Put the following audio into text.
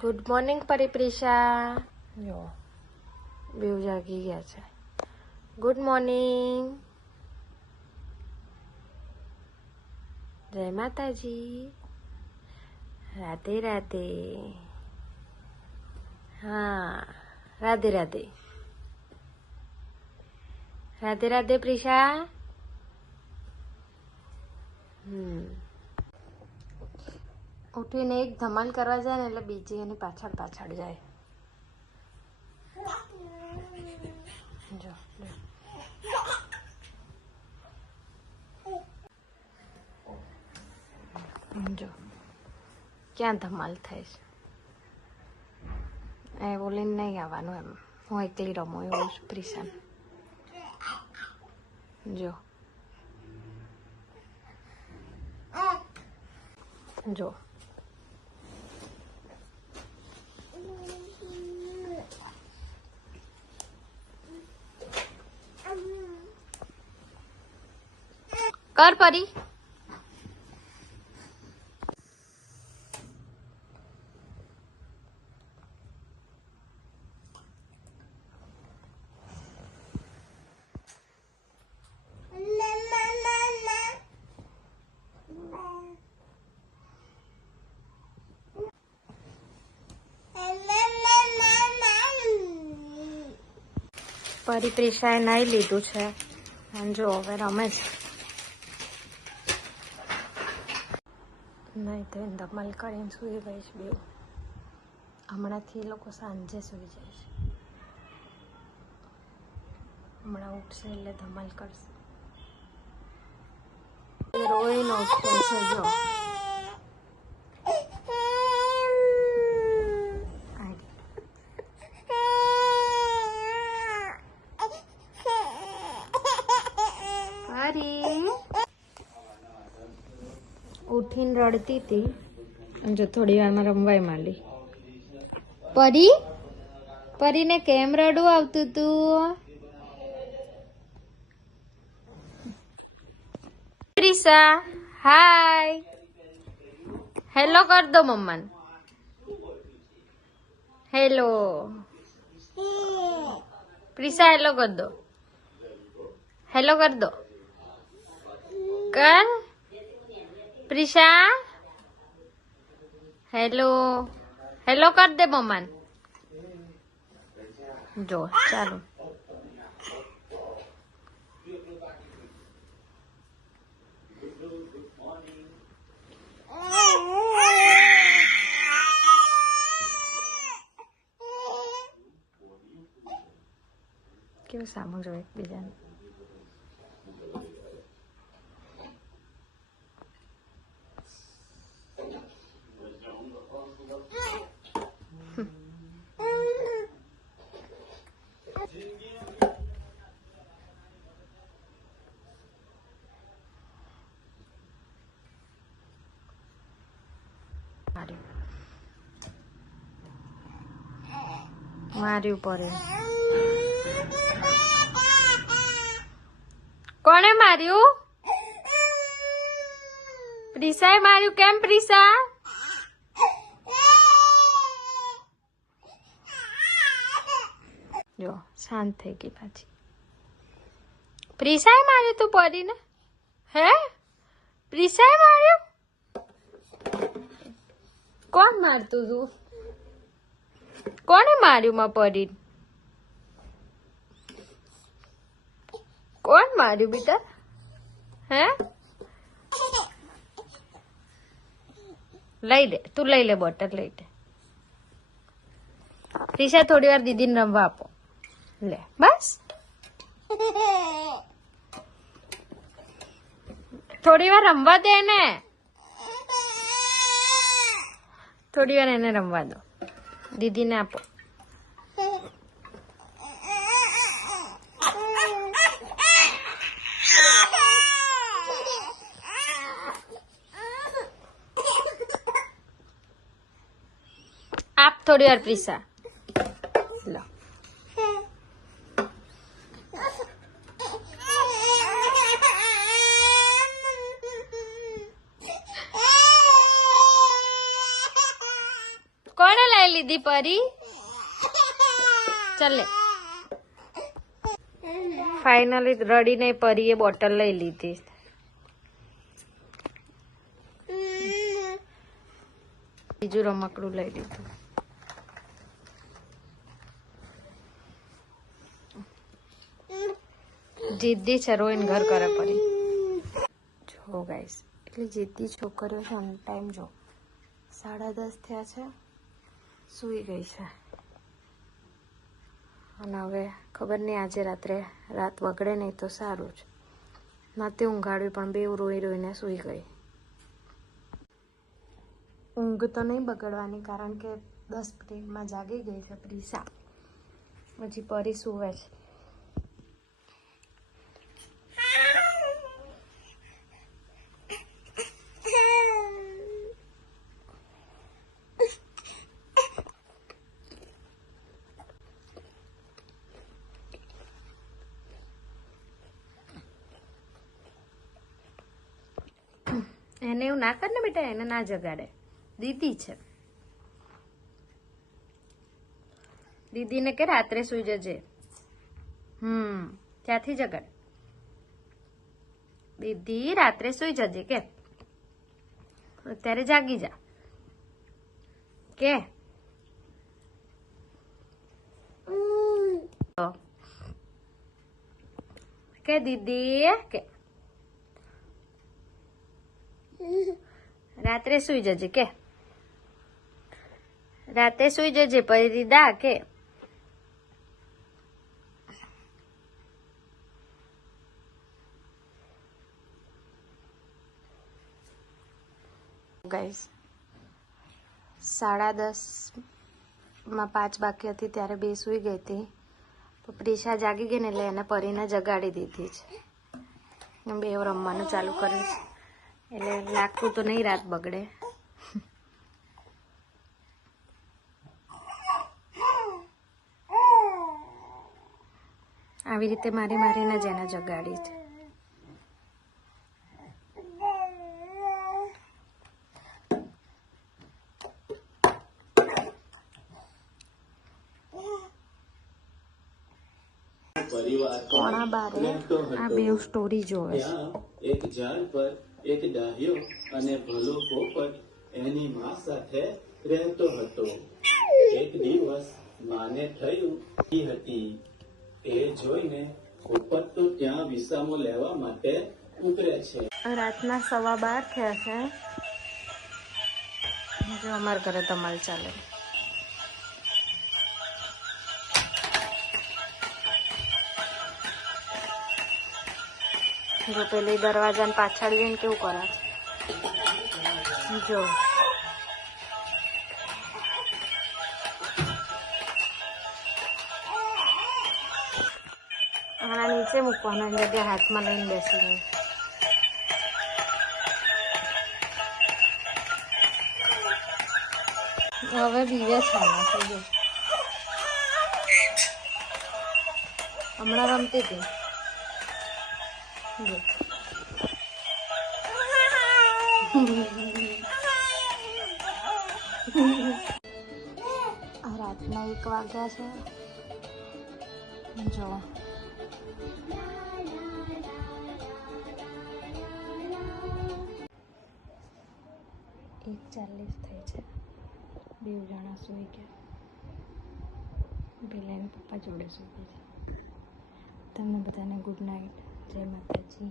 Good morning પરિપ્રિશા. જો બેવ જાગી ગયા છે. Good morning. જય માતાજી. રાધે રાધે. હા, રાધે રાધે. રાધે રાધે પ્રિશા. ઉઠીને એક ધમાલ કરવા જાય ને એટલે બીજી એની પાછળ પાછળ જાય. જો જો ક્યાં ધમાલ થાય છે. એ બોલીને નહીં આવવાનું, એમ હું એકલી રમું એવું જ પ્રિશાન. જો જો કર પરી. પરિપ્રિશાએ નાઈ લીધું છે અને જો હવે રમે છે. નહીં તો ધમાલ કરીને સુઈ ગઈશ બેવ. હમણાંથી એ લોકો સાંજે સુઈ જાય છે. હમણાં ઉઠશે એટલે ધમાલ કરશે. રોઈને ઉઠે છે. જો ઉઠીને રડતી હતી. જો થોડી વારમાં રમવાય માંડી. પરી પરીને કેમ રડવું આવતું તું? પ્રિશા હાય હેલો કર દો મમ્માને. હેલો પ્રિશા, હેલો કર દો. હેલો કર દો. કર પ્રિશા. હેલો હેલો કર દે મમ્માને. જો ચાલો કેવું સામું જો એકબીજાને. માર્યું પડે. કોણે માર્યું? પ્રિશાએ માર્યું. કેમ પ્રિશા? જો શાંત થઈ ગઈ પાછી. પ્રિશાએ માર્યું તું પરીને? હે પ્રિશાએ માર્યું? કોણ મારતું તું? કોને માર્યું માં પરી? કોણ માર્યું બેટા? હે લઈ લે, તું લઈ લે, બોટલ લઈ લે. પ્રિશા થોડી વાર દીદીને રમવા આપો. લે બસ થોડી વાર રમવા દે ને. થોડી વાર એને રમવા દો. દીદીને આપો. આપ થોડી વાર પ્રિશા. લો લઈ લીધી પરી. ચાલે ફાઇનલી રડીને પરીએ બોટલ લઈ લીધી. બીજું રમકડું લઈ લીધું. જીદ્દી છે, રોઈને ઘર કરે પડી. જો ગાઈસ એટલી જીદ્દી છોકરીઓ છે. અન ટાઈમ જો 10:30 થયા છે, સૂઈ ગઈ છે. અને હવે ખબર નહીં આજે રાત્રે રાત વગડે નહીં તો સારું છે. નાતે ઊંઘાડવી પણ બેવ રોઈ રોઈને સૂઈ ગઈ. ઊંઘ તો નહીં બગડવાની કારણ કે 10 મિનિટમાં જાગી ગઈ છે પ્રિસા. પછી પરી સૂવે છે. એને એવું ના કર ને બેટા, એને ના જગાડે. દીદી છે, દીદીને કે રાત્રે સુઈ જજે. ત્યાંથી જગાડ. દીદી રાત્રે સુઈ જજે કે અત્યારે જાગી જા કે દીદી કે રાત્રે સુઈ જજે કે રાતે સુઈ જજે પછી દીદા કે ગાઈસ 10:30માં 5 બાકી હતી ત્યારે બે સુઈ ગઈ હતી. તો પ્રિશા જાગી ગઈ ને એટલે એને પરીને જગાડી દીધી છે. બે રમવાનું ચાલુ કર્યું છે એટલે લાગતું તો નહીં રાત બગડે. આવી રીતે મારીને જ એને જગાડી છે. પોણા 12 આ બે સ્ટોરી જોવે છે. એક ઝાડ પર એક ડાહ્યો અને ભલો પોપટ એની માં સાથે રહેતો હતો. એક દિવસ માને થયું હતી. એ જોઈને પોપટ તો ત્યાં વિસામો લેવા માટે ઉતરે છે. રાતના 12:15 થયા છે. જો અમારા ઘરે ધમાલ ચાલે. જો પેલી દરવાજાને પાછળ જઈને કેવું કરે જો. આના નીચે મૂકવાનો જગ્યા હાથમાં લઈને બેસી ગઈ. હવે બીવે છે જો. હમણાં રમતી હતી જો. રાતના 1 વાગ્યા છે જો. 1:40 થઈ છે. બે જણા સૂઈ ગયા. પેલા એના પપ્પા જોડે સૂઈ ગયા. તમને બધાને ગુડ નાઇટ. જય માતાજી.